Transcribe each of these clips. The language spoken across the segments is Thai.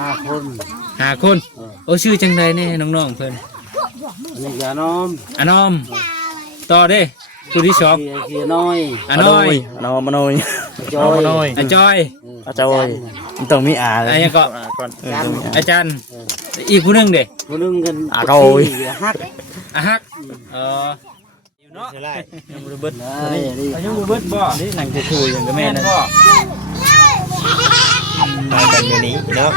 5 คน5 คนโอ้ชื่อจังใดแน่น้องๆเพิ่นนี่ยานอมอนอมต่อเด้ผู้ที่2เขียน้อยน้อยนอมน้อยจอยจอยอาจารย์มันต้องมีอาเลยอันนี้ก็อาจารย์อีกผู้นึงเด้ผู้นึงกันฮักฮักเนาะยังบ่เบิดยังบ่เบิดบ่นี่นั่งคุยกันกับแม่นั่นมากันอยู่นี้เนาะ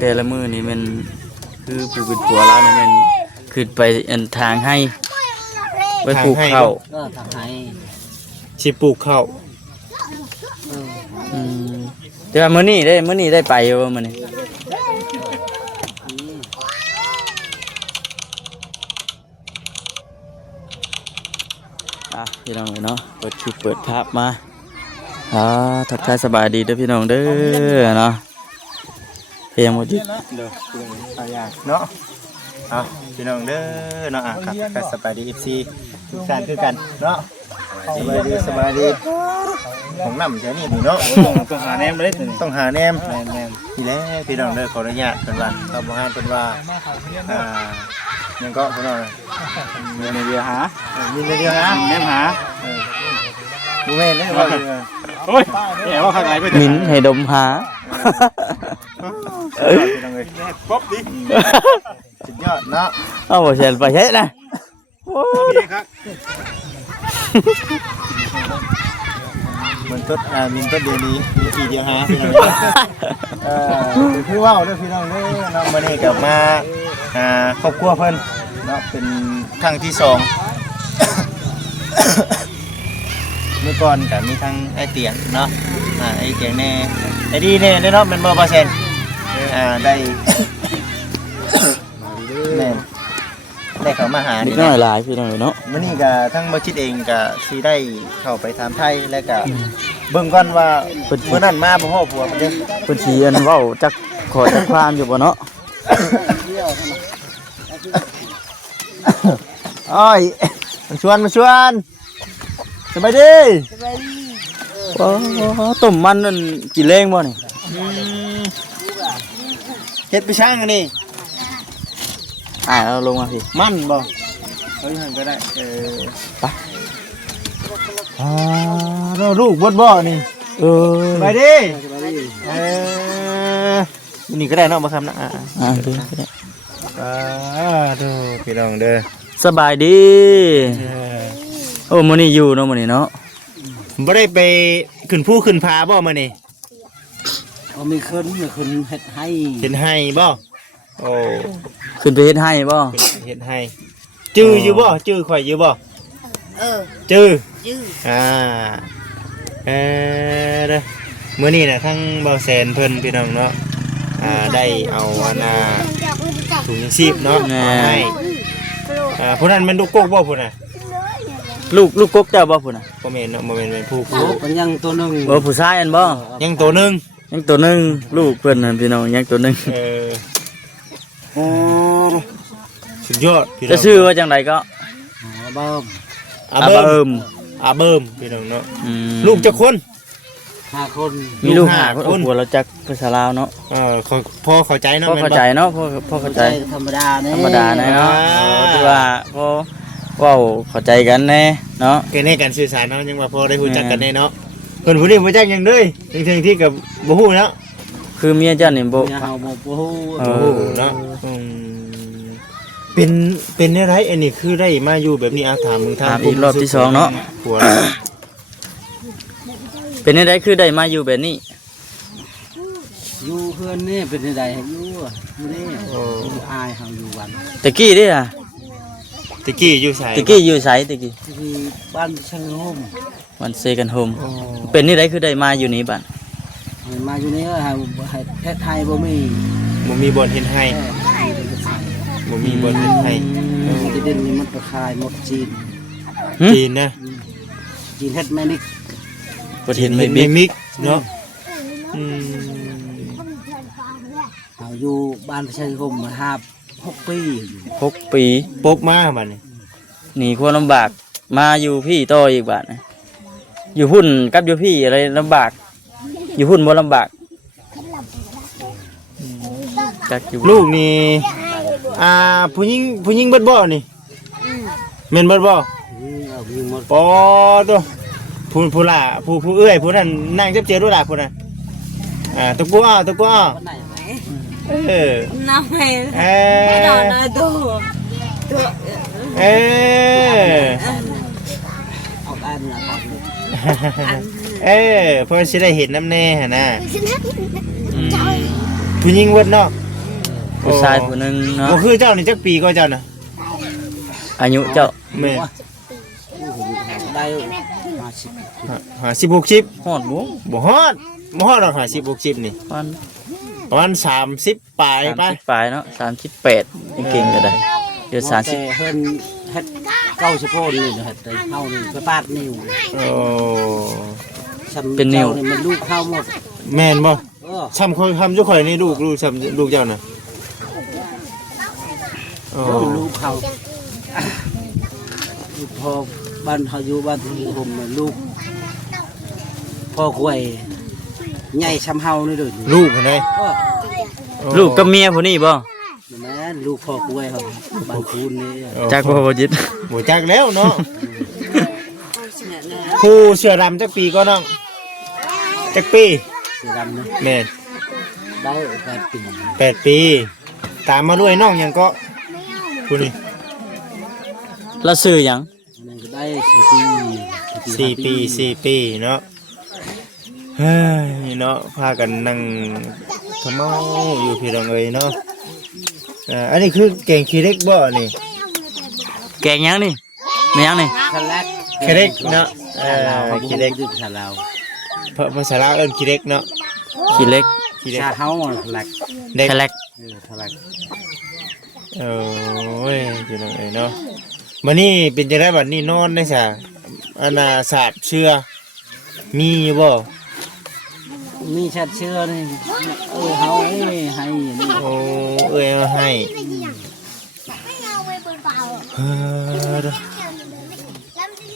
แต่ละมื้อนี่มันคือผู้เป็นผัวเรานี่มันขึ้นไปอันทางให้ไว้ปลูกข้าวทางให้สิปลูกข้าวแต่ว่ามื้อนี้ได้ไปบ่มื้อนี้พี่น้องเนาะเปิดคลิปเปิดภาพมาทักทายสบายดีเด้อพี่น้องเด้อเนาะเพียงหมดยิ่งเด้อเนาะพี่น้องเด้อเนาะครับสบายดีFCทุกท่านคือกันเนาะสบายดีของน้ำเดี๋ยวนี้เนาะต้องหาแนมเลยต้องหาแนมทีแรกพี่น้องเด้อขออนุญาตเป็นวันเราบอกงานเป็นว่ายังก็พี่น้องมีในเรือหาแนมหาดูแม่เลยว่าโอ้ยแย่ว่าข้างในมิ้นให้ดมหาป๊อบดิสุดยอดเนาะเอาบ่เสียไปเฮ็ดนะมันต้นมินต้นเดียวนี้มีกี่เดียวฮะพี่น้องคือว่าวด้วยพี่น้องเนี่ยน้องมาเนี่ยกลับมาครอบครัวเพิ่นเนาะเป็นครั้งที่2เมื่อก่อนก็มีทั้งไอเตียงเนาะไอเตียงแน่ไอดีแน่เนาะเป็น100%ได้แน่ได้เข้ามาหานิดหน่อยหลายพี่น้องเนาะมื้อนี้ก็ทั้งบ่คิดเองก็สิได้เข้าไปถามไทยแล้วก็เบิ่งก่อนว่ามื้อนั้นมาบ่ฮอดผัวเด้เพิ่นสิอันเว้าจักขอจักความอยู่บ่เนาะอ้อยมาชวนสบายดีต้มมันนั่นกินแรงบ่นี่เฮ็ดไปช่างอันนี้เราลงมาพี่มันบ่เฮ้ยหันก็ได้ไปเราลูกบดบ่นี่ไปดินี่ก็ได้เนาะมาทำนะดูดูพี่น้องเด้อสบายดีโอ้มื้อนี้อยู่เนาะมื้อนี้เนาะบ่ได้ไปขึ้นภูขึ้นผาบ่มื้อนี้มีขึ้นเฮ็ดให้บ่โอ้ขึ้นไปเฮ็ดให้บ่เฮ็ดให้จื้ออยู่บ่จื้อข่อยอยู่บ่จื้อเด้อมื้อนี้น่ะทั้งเบาแสนเพิ่นพี่น้องเนาะได้เอาถุงชีพเนาะให้ผู้นั้นมันลูกกกบ่ผู้น่ะลูกกกเจ้าบ่ผู้น่ะบ่แม่นเนาะบ่แม่นเป็นผู้มันยังตัวนึงผู้ชายอันบ่ยังตัวนึงลูกเพิ่นนั่นพี่น้องยังตัวนึงสุดยอดจะชื่อว่าจังไรก็อาเบิ่มพี่น้องเนาะลูกจะคน5 คนมีลูก5 คนหัวเราจักภาษาลาวเนาะพ่อเข้าใจเนาะพ่อเข้าใจเนาะพ่อเข้าใจธรรมดาเนาะที่ว่าพ่อว้าวเข้าใจกันแน่เนาะแค่นี้การสื่อสารเนาะยังว่าพ่อได้รู้จักกันแน่เนาะเพิ่นผู้นี้บ่จักหยังเลยถึงที่กับบ่ฮู้เนาะคือเมียเจ้านี่บ่ฮู้เนาะเป็นอะไรอันนี้คือได้มาอยู่แบบนี้ถามมึงถามอีกรอบที่2เนาะผัวเป็นอะไรคือได้มาอยู่แบบนี้อยู่เพื่อนนี่เป็นอะไรอยู่นี่อายเขาอยู่วันตะกี้ดิตะกี้อยู่ไสบ้านช่างโฮมวันเซกันโฮมเป็นนี่ไรคือได้มาอยู่นี่บ้านมาอยู่นี่แค่ไทยบ่มีบอลเห็นให้บ่มีบอลเห็นให้ที่ดินนี่มันไปขายหมดจีนนะจีนเฮ็ดแมนิกประเทศไม่มิกเนาะอยู่บ้านช่างโฮมมา6 ปีปกมาบัดนี้หนีความลำบากมาอยู่พี่ต่ออีกบาทนะอยู่พุ่นกับอยู่พี่อะไรลำบากอยู่พุ่นบ่ลำบาก จักอยู่ ลูกนี่ผู้หญิงเบิดบ่นี่แม่นเบิดบ่ ยิงหมด ปอตัวผู้ล่ะผู้เอื้อยผู้นั้นนั่งเจ็บๆด้วยล่ะผู้นั้นตะกัวน้ำไม่ดอนนะตัว เอาได้เนื้อทอดเลย เพื่อสิได้เห็นน้ำแน่หั่นน่ะผู้หญิงเบิดเนาะ ผู้ชายผู้หนึงเนาะ บ่คือเจ้านี่จักปีก็เจ้าน่ะ อายุเจ้า แม่ ได้50 60 ฮอดบ่ บ่ฮอดหรอก50 60นี่ มัน ประมาณ30ปลายไป 30ปลายเนาะ38ยังเก่งก็ได้เดี๋ยว แต่เพิ่นเฮ็ดเก้าสิบโพนนี่เฮ็ดได้เฮานี่ไปปาดนิ้ว โอ้ เป็นนิ้ว นี่มันลูกเข้าหมด แม่นบ่ เออ ซ้ำคำเจ้าข่อยนี่ลูกซ้ำลูกเจ้าน่ะโอ้ ลูกเขาพอบ้านเขาอยู่บ้านที่ผมลูกพ่อกล้วยใหญ่ช้ำเฮานี่เด้อ ลูกเห็นไหม ลูกกับเมียผู้นี้บ่ แม่ลูกพ่อกล้วยครับบ้านคูนนี่ จักบ่จิต บ่จักแล้วเนาะผู้เสือดำจักปีก็น้องจักปี เสือดำนะ แม่น ได้8 ปี 8 ปี ตามมาด้วยน้องหยังก็ผู้นี้ แล้วซื้อหยัง นั่นก็ได้4 ปี 4 ปีเนาะเฮ้ยเนาะพากันนั่งขมเมาอยู่พี่น้องเอ้ยเนาะอันนี้คือแกงขี้เหล็กบ่นี่ แกงหยังนี่แม่หยังนี่ ทะลัก ขี้เหล็กเนาะขี้ ขี้ เห เล็ ล็ ก ก คือภาษาลาว ภาษาลาวเอิ้นขี้เหล็กเนาะ ขี้เล็ก ขี้เหล็ก ชาเฮาทะลัก เด็ก แคลก ทะลัก โอ้ยพี่น้องเอ้ยเนาะบัดนี้เป็นจังได๋บัดนี้นอนได้ซะอาณาศาสตร์เชื่อมีอยู่บ่ มีชัดเชื่อนี่เฮานี่ให้นี่ โอ้เอ้ยเอาให้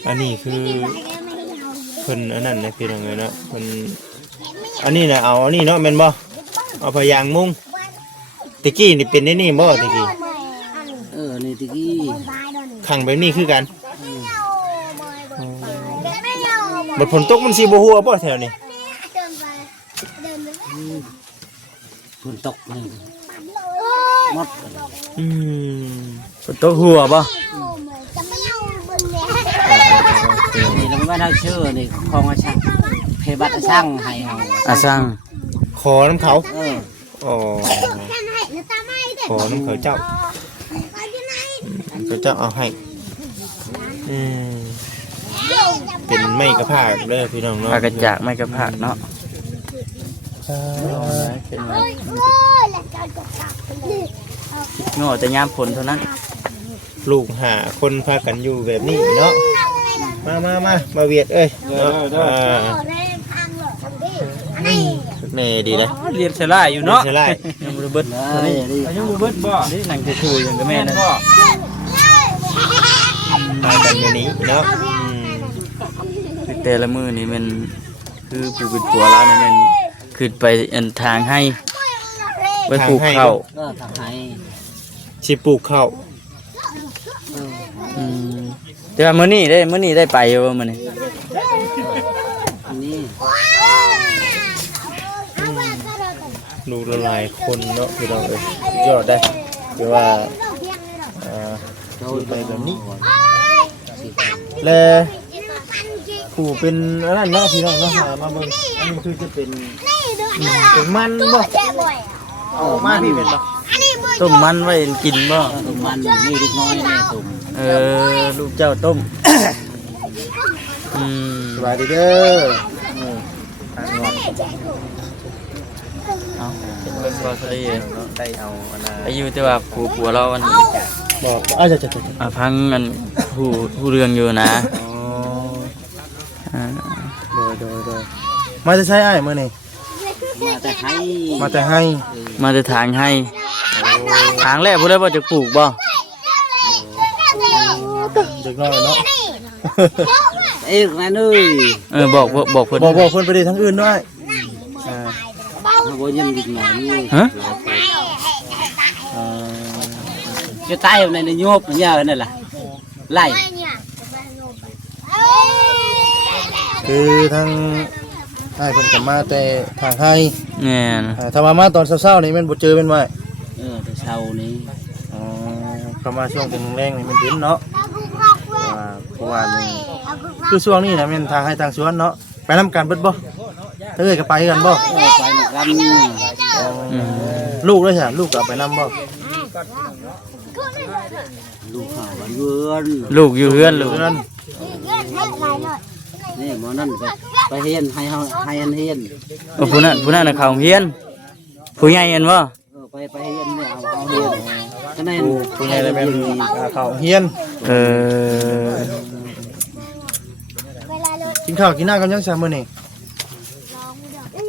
อันนี้คือเพิ่นอันนั้นนะพี่น้องเอ้ยเนาะเพิ่นอันนี้น่ะเอาอันนี้เนาะแม่นบ่เอาพยางมุงตะกี้นี่เป็นได้นี่บ่ตะกี้ นี่ตะกี้ ขังแบบนี้คือกันบัดฝนตกมันสิบ่ฮัวบ่แถวนี้ ฝนตกนี่หมด อืม ฝนตกหัวบ่ นี่แล้วบ้านเฮาเชื่อนี่ของอาช่างเพบัตรช่างให้เฮา อาซัง ขอน้ำเขา เออ อ๋อขอน้ำเขาเจ้าเขาเจ้าเอาให้อืมเป็นไม้กระพากเลยพี่น้องเนาะ พากระจากไม่กระพากเนาะเป็นไงโง่แต่ยามผลเท่านั้น ลูกหาคนพากันอยู่แบบนี้เนาะมาเวียดเอ้ยเนาะแม่ดีนะ เรียนเสยลายอยู่เนาะ ใช่ไร ยังบ่ได้เบิด นี่ ยังบ่เบิดบ่ นี่นั่งคุยๆกันกับแม่นั่น บ่ มากันอยู่นี้เนาะ แต่ละมื้อนี่มันคือผู้เป็นผัวเรานี่มันขึ้นไปอันทางให้ไว้ปลูกข้าว ทางให้ สิปลูกข้าว อืมแต่ว่ามื้อนี้ได้ไปอยู่บ่มื้อนี้ อันนี้ ลูกละลายคนเนาะพี่น้องเอ้ยยอดได้คือว่าไปแบบนี้และผู้เป็นอะไรเนาะพี่น้องเนาะมาเบิ่งอันนี้คือจะเป็นมันบ่เอามาพี่เป็นบ่ ต้มมันไว้กินบ่ ตุ่มมันนี่เล็กน้อยนี่ตุ่ม ลูกเจ้าต้ม สบายดีเด้อ เอาเป็นเบิ่งบ่ซะดี ได้เอาอันน่ะ อายุแต่ว่าผัวเราอัน บอกจะ พังอันผู้เรื่องอยู่นะ โดยมาจะใช้อ้ายมื้อนี้ มาแต่ให้ มาแต่ให้ มาแต่ทางให้ทางแรกผู้ใดบ่จะปลูกบ่ เด็กน้อยเนาะ เอ้ยนั่นเอ้ย บอกเพิ่น บอกคนไปดีทั้งอื่นด้วย เขาบ่ยังเด็กน้อยอยู่ ฮะ จะตายในในยุบมันยาวนั่นแหละไล่ คือทางให้เพิ่นกลับมาแต่ทางให้ แม่น ถ้ามาตอนเช้าๆนี่แม่นบ่เจอแม่นว่า แต่เช้านี้ อ๋อเข้ามาช่วงเป็นแรงนี่มันเย็นเนาะเพราะว่านี่คือช่วงนี้นะแม่นทางให้ทางสวนเนาะไปนํกันเบิดบ่เอ้ยก็ไปกันบ่ ไปหนึ่งกัน ลูกด้วยใช่ลูกก็ไปนํบ่ ลูกเขาบ้านเรือน ลูกอยู่เฮือนลูก เพื่อน นี่หมอนั่นไปเฮียนให้เขาให้อันเฮียน โอ้ผู้นั้นน่ะเขาเฮียนผู้ใหญ่เห็นบ่ ไปเฮียนเนี่ยเอาเฮียนก็นั่น ผู้ใหญ่เลยแม่นเขาเฮียน เออ กินข้าวกินน้ำกันยังซะมื้อนี้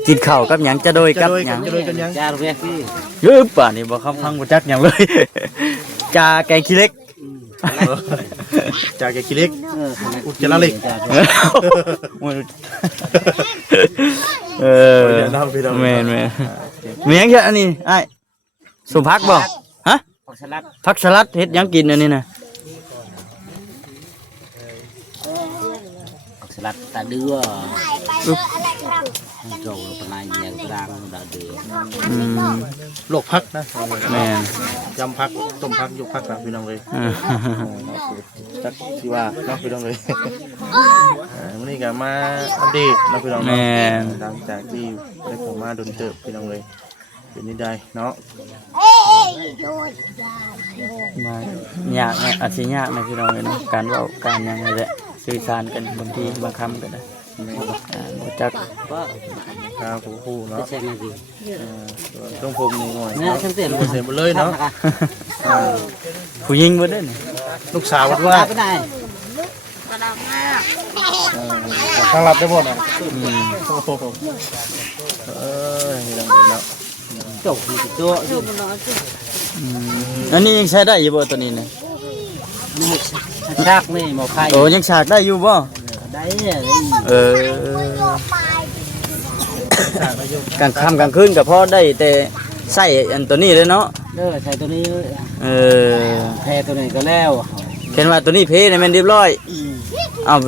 กินข้าวกับหยังจะโดยกับหยัง จะโดยกันยัง จาเรียกพี่ เยอะป่านนี้บ่คำพังบ่จักหยังเลย จาแกงขี้เล็ก จากแกกิเล็กอุจจาระเล็ก เออแม่นๆมีหยังแค่อันนี้ไอ้สมพักบ่ฮะ ผักสลัด ผักสลัดเฮ็ดหยังกินอันนี้น่ะ ผักสลัดตาเดือโจลปนายอย่างกลางตาเดือ โลกพักนะ แม่น ยำพักต้มพักยกพักนะพี่น้องเลยจักที่ว่าน้องพี่น้องเลยวันนี้ก็มาอัปเดตน้องพี่น้องหลังจากที่ได้เข้ามาโดนเติบพี่น้องเลยเป็นนิดเนาะ มายากนะอาจสิยากนะพี่น้องเอ้ยเนาะการเว้าการหยังนี่แหละสื่อสารกันบางทีบางคำก็ได้บ่จัก ก็ ข้าวผู้เนาะ ใช่ไหมพี่ ต้องผมหน่อย เนี่ยฉันเสีย เสร็จหมดเลยเนาะ ผู้หญิงบ่ได้นี่ ลูกสาววัดว่า ไปไหน ข้างรับได้หมดอ่ะนี่เนาะ จบโจ้อยู่ อันนี้ยังใช้ได้อยู่บ่ตัวนี้น่ะ นี่ชากนี่หมอไข่ โอ้ยังฉากได้อยู่บ่ ได้เนี่ย เออกลางค่ำกลางคืนก็พอได้แต่ใส่อันตัวนี้เลยเนาะ ใช้ตัวนี้ เออ แพ้ตัวนี้ก็แล้ว เห็นว่าตัวนี้เพนี่แม่นเรียบร้อยเอาไป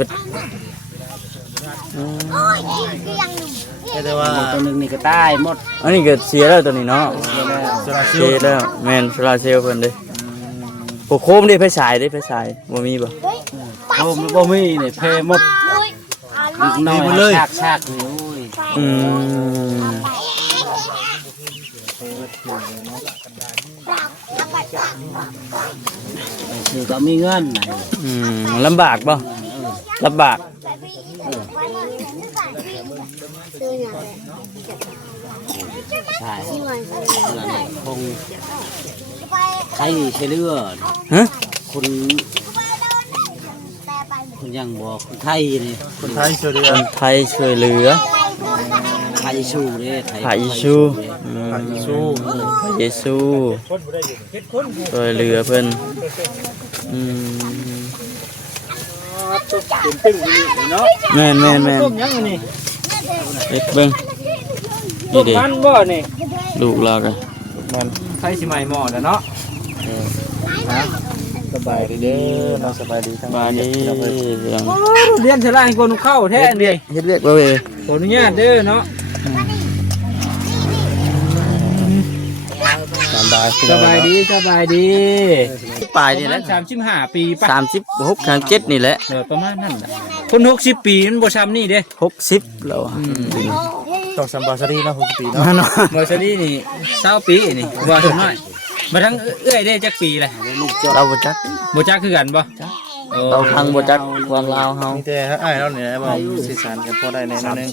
แต่ว่า ตัวนึงนี่ก็ตายหมด อันนี้ก็เสียแล้วตัวนี้เนาะ โซลาเซล เสีย ล์ แล้วแม่นโซลาร์เซลล์เพิ่นเด้โอ้โคมได้ไฟฉายได้ไฟฉายบ่มีบ่ โอ้บ่มีนี่แพ้หมดน้อยชากนี่โอ้ย อืม คือก็มีเงินไหน ลำบากบ่ลำบาก ใช่นั่นแหละคงใครใช้เรือ ฮะ คนยังบอกคนไทยนี่ คนไทยช่วยเหลือ คนไทยช่วยเหลือ ไทยชูเนี่ย พระเยซู พระเยซู พระเยซูช่วยเหลือเพิ่นอืมแม่นเอ็ดเบิ่งนี่เด้ มันบ่นี่ ลูกเราก็ ไผสิใหม่หม้อแล้วเนาะ สบายดีเด้อน้องสบายดีทั้ง มานี่ เรียนฉลาดให้คนเข้าแท้นี่ เฮ็ดเรียกบ่เว้ย ขออนุญาตเด้อเนาะ สบายดี ปลายนี่แหละ 35ปีป่ะ 36 37นี่แหละ ประมาณนั้นน่ะคน60ปีมันบ่ซ้ำนี่เด้ 60แล้ว ต้องสัมบาสรีเนาะ6 ปีเนาะ เนาะ บ่ซะนี่นี่20ปีนี่ว่าสมน้อยมาทั้งเอื้อยได้จักปีเลย เราบ่จัก บ่จักคือกันบ่ เราพังบ่จักความลาวเฮา มีแต่อ้ายเราเนี่ยว่าสื่อสารกันพอได้ในนั้นนึง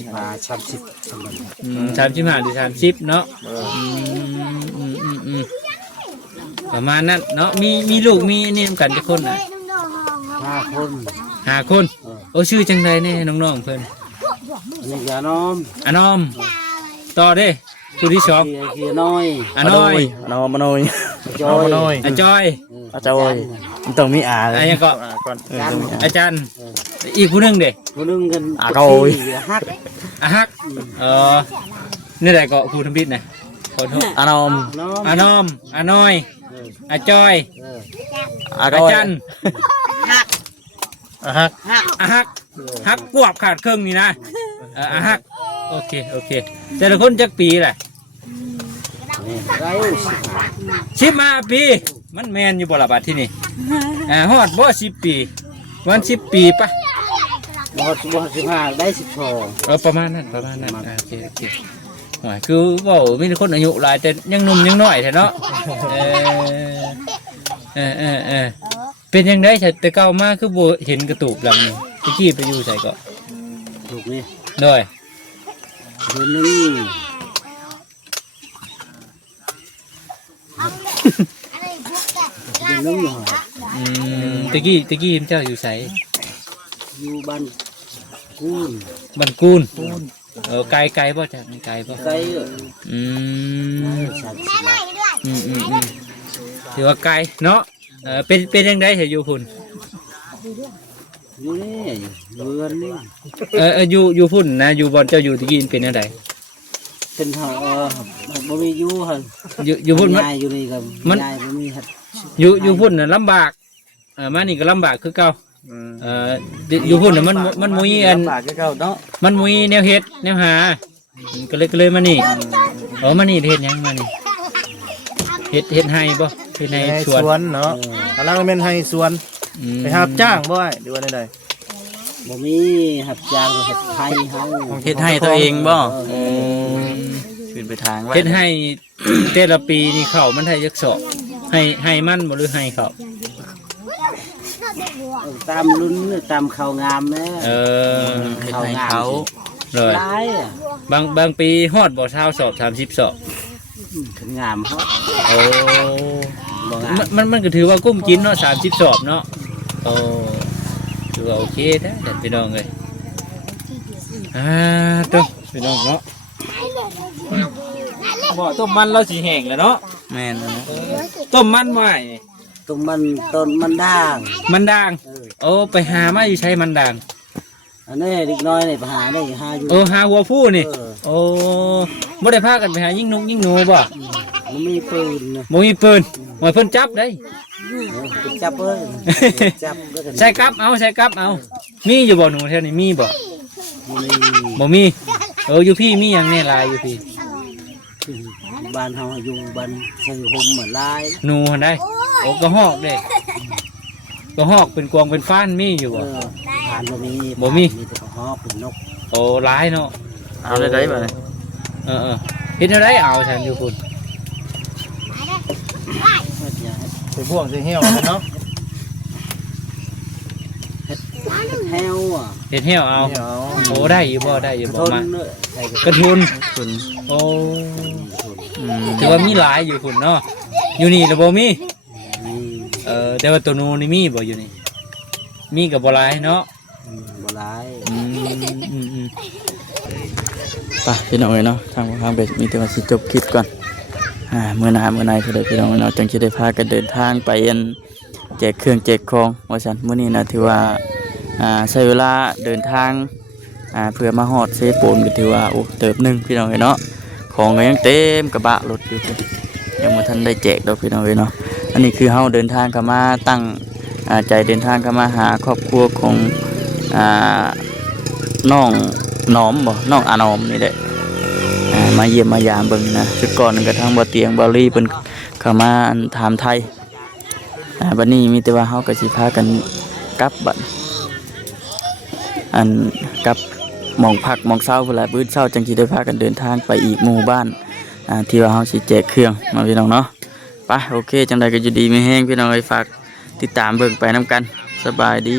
35หรือ30เนาะประมาณนั้นเนาะมีลูกมีนี่กันจักคนน่ะ 5 คน 5 คนโอ้ชื่อจังไดแน่น้องๆเพิ่น นี่ก็น้อม อานอมต่อเด้ผู้ที่สอง เกียน้อย อาน้อย น้อยมาน้อย จอย น้อย อาจอย อาจารย์มันต้องมีอาเล อัน ย นี้ก็ ก่อน อาจารย์อีกผู้หนึงเด้ คนนึงกัน อาฮักนี่แหละก็ผู้ทำบิดนะ คนหก อานอม น้อง อานอมอาน้อยอาจอย อา อา ดอย จัน อ่ะฮัก อาฮักฮักกวบขาดครึ่งนี่นะอาฮักโอเคแต่ละคนจักปีแหละ ไร 15 ปีมันแมนอยู่บ่ละบัดที่นี่ฮอดบ่10 ปีวัน10 ปีปะ บอส15ได้12 ประมาณนั้นโอเคหวยคือเว่ามีคนอายุหลายแต่ยังหนุ่มยังน้อยแท้เนาะเป็นยังไงแต่เก่ามาคือบ่เห็นกระตูบหลังนี่ตะกี้ไปอยู่ใส่ก็ ลูกนี่ ด้วย เดือนนึงเดือนนึงเหรอ ตะกี้เจ้าอยู่ใส่ อยู่บ้านกูน บันกูนไกลป่ะจ้ะไม่ไกลป่ะ ไกล 30 30 ถือว่าไกลเนาะเป็นยังไงอยู่พุ่น อยู่นี่เดือนนี่ อยู่พุ่นนะอยู่บอลเจ้าอยู่ตะกี้เป็นยังไง เป็นเฮาบ่มีอยู่หั่น อยู่พุ่นมัน ยายอยู่นี่ก็ มัน ยายบ่มีหั่น อยู่พุ่นน่ะลำบากมานี่ก็ลำบากคือเก่าอยู่พุ่นน่ะมันมุ้ยอัน ปากเก่าเนาะ มันมุ้ยแนวเฮ็ดแนวหาก็เลยมานี่มานี่เฮ็ดหยังมานี่เฮ็ดให้บ่เฮ็ดให้ ให้ สวน สวนเนาะกำลังเป็นให้สวนไปหาจ้างบ่ได้หรือว่าใด บ่มีรับจ้างเฮ็ดไห้เฮา เฮ็ดให้ตัวเองบ่ขึ้นไปทางไว้ เฮ็ดให้ แต่ละปีนี่เข้ามันให้จักสอบให้มันบ่หรือให้เขา ตามรุ่นตามข้าวงามแม่ เฮ็ดให้เขา เลย หลายอ่ะ บางปีฮอดบ่20สอบ30สอบ ถึงงามเฮา โอ้ บ่งาม มันก็ถือว่ากุ้มกินเนาะ30สอบเนาะโอ้ถือว่าโอเคนะเด็ดพี่น้องเลยต้มพี่น้องเนาะบ่ต้มมันเราสิแห้งแล้วเนาะ แม่นนะ ต้มมันไว้ ตรงมันต้นมันด่าง มันด่างโอ้ไปหามาอยู่ใช้มันด่าง อันนี้เด็กน้อยนี่ไปหาได้หาอยู่ หาหัวผู้นี่โอ้บ่ได้พากันไปหายิงนกยิงหนูบ่ มันมีปืนนะ บ่มีปืนหวยเพิ่นจับได้ จับเอ้ยจับแล้วกัน ใส่กลับเอามีอยู่บ่หนูแถวนี้มีบ่ มี บ่มีอยู่พี่มีหยังแน่หลายอยู่พี่ บ้านเฮาอยู่บ้านใส่ห่มเหมือนลาย หนูหันได้โอ้ก็ฮอกเด้ก็ฮอกเป็นกวางเป็นฟ้านมีอยู่บ่ ผ่านบ่มี บ่มี มีแต่ฮอกเป็นนก โอ้ร้ายเนาะ เอาได้บ่เนี่ย เฮ็ดอะไรเอาฉันอยู่พุ่น ๆไปพ่วงสิเหี่ยวกันเนาะ แฮวอ่ะ เฮ็ดเหี้ยวเอา เหี่ยว โอ้ได้อยู่บ่ ทน มา เนอะใส่กระ กระทุน คุณ โอ้ถือว่ามีหลายอยู่พุ่นเนาะอยู่นี่แล้วบ่มี มี แต่ว่าตัวหนูนี่มีบ่อยู่นี่มีก็บ่หลายเนาะ บ่หลาย ไปพี่น้องเนาะทางเบ็ดมีแต่ว่าสิจบคลิปก่อนมื้อหน้าเพิ่นได้พี่น้องเนาะจังสิได้พากันเดินทางไปแจกเครื่องแจกของว่าซั่นมื้อนี้นะถือว่าใช้เวลาเดินทางเพื่อมาฮอดเซโปนก็ถือว่าโอ้เติบหนึงพี่น้องเนาะของก็ยังเต็มกระบะรถอยู่ยังบ่ทันได้แจกดอกพี่น้องเนาะอันนี้คือเฮาเดินทางเข้ามาตั้งใจเดินทางเข้ามาหาครอบครัวของน้องหนอมบ่น้องอานอมนี่แหละมาเยี่ยมมายามเบิ่งนะชุดก่อนนึงก็ทางบ่เตียงบ่รีเพิ่นเข้ามาถามไทยบัดนี้มีแต่ว่าเฮาก็สิพากันกลับบัดกลับหม่องพักหม่องเช้าพุ่นแหละมื้อเช้าจังสิได้พากันเดินทางไปอีกหมู่บ้านที่ว่าเฮาสิแจกเครื่องมาพี่น้องเนาะไปโอเคจังไดก็อยู่ดีมีแฮงพี่น้องเอ้ยฝากติดตามเบิ่งไปนํกันสบายดี